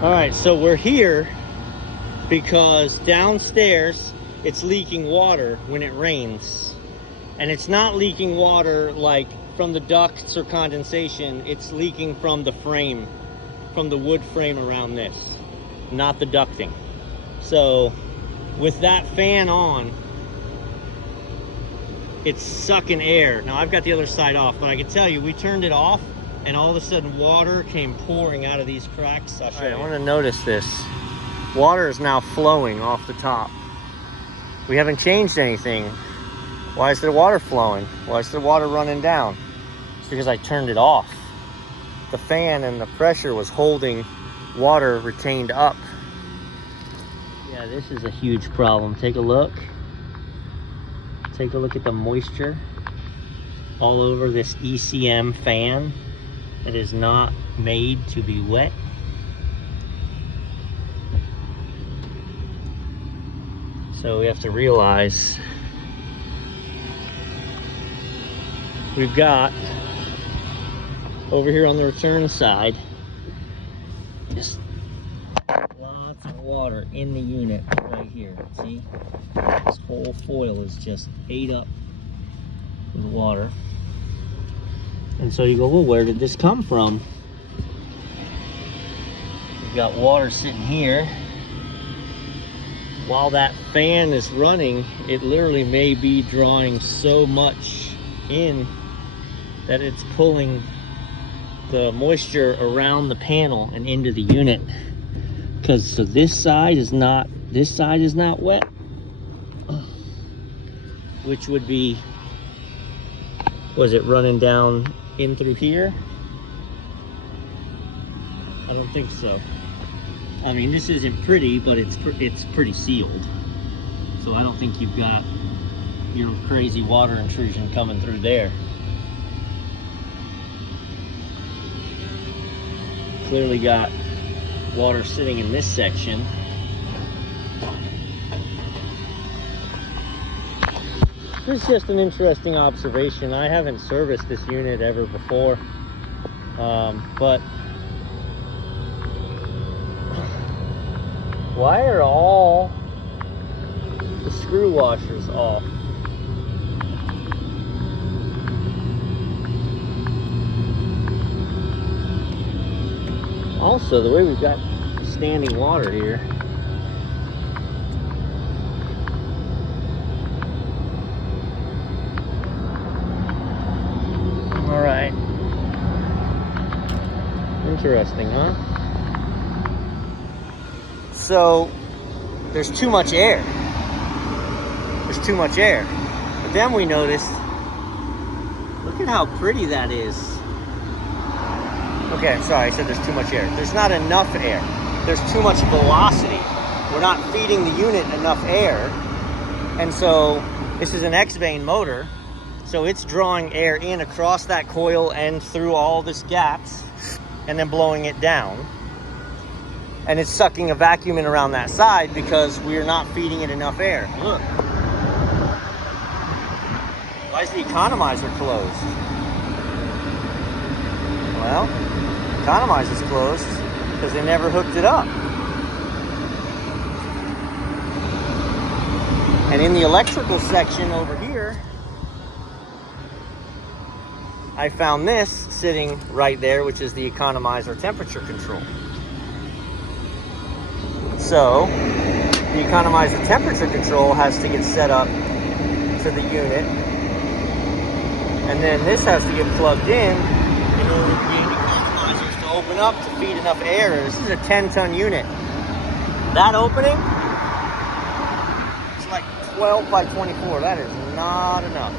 All right, so we're here because downstairs it's leaking water when it rains. And it's not leaking water like from the ducts or condensation, it's leaking from the frame, from the wood frame around this, not the ducting. So with that fan on, it's sucking air. Now I've got the other side off, but I can tell you, we turned it off and all of a sudden water came pouring out of these cracks. All right, I want to notice this. Water is now flowing off the top. We haven't changed anything. Why is there water flowing? Why is there water running down? It's because I turned it off. The fan and the pressure was holding water retained up. Yeah, this is a huge problem. Take a look. Take a look at the moisture all over this ECM fan. It is not made to be wet. So we have to realize we've got over here on the return side just lots of water in the unit right here. See, this whole foil is just ate up with water. And so you go, well, where did this come from? We've got water sitting here. While that fan is running, it literally may be drawing so much in that it's pulling the moisture around the panel and into the unit. Because so this side is not wet, which would be, was it running down in through here? I don't think so. I mean, this isn't pretty, but it's pretty sealed. So I don't think you've got your crazy water intrusion coming through there. Clearly got water sitting in this section. This is just an interesting observation. I haven't serviced this unit ever before, but why are all the screw washers off? Also, the way we've got standing water here, all right, interesting, huh? So there's too much air. There's too much air. But then we noticed, look at how pretty that is. Okay, I'm sorry, I said there's too much air. There's not enough air. There's too much velocity. We're not feeding the unit enough air. And so this is an X-vane motor. So it's drawing air in across that coil and through all this gaps and then blowing it down. And it's sucking a vacuum in around that side because we're not feeding it enough air. Look. Why is the economizer closed? Well, the economizer's closed because they never hooked it up. And in the electrical section over here, I found this sitting right there, which is the economizer temperature control. So the economizer temperature control has to get set up to the unit, and then this has to get plugged in order for the economizers to open up to feed enough air. This is a 10-ton unit. That opening, it's like 12 by 24. That is not enough.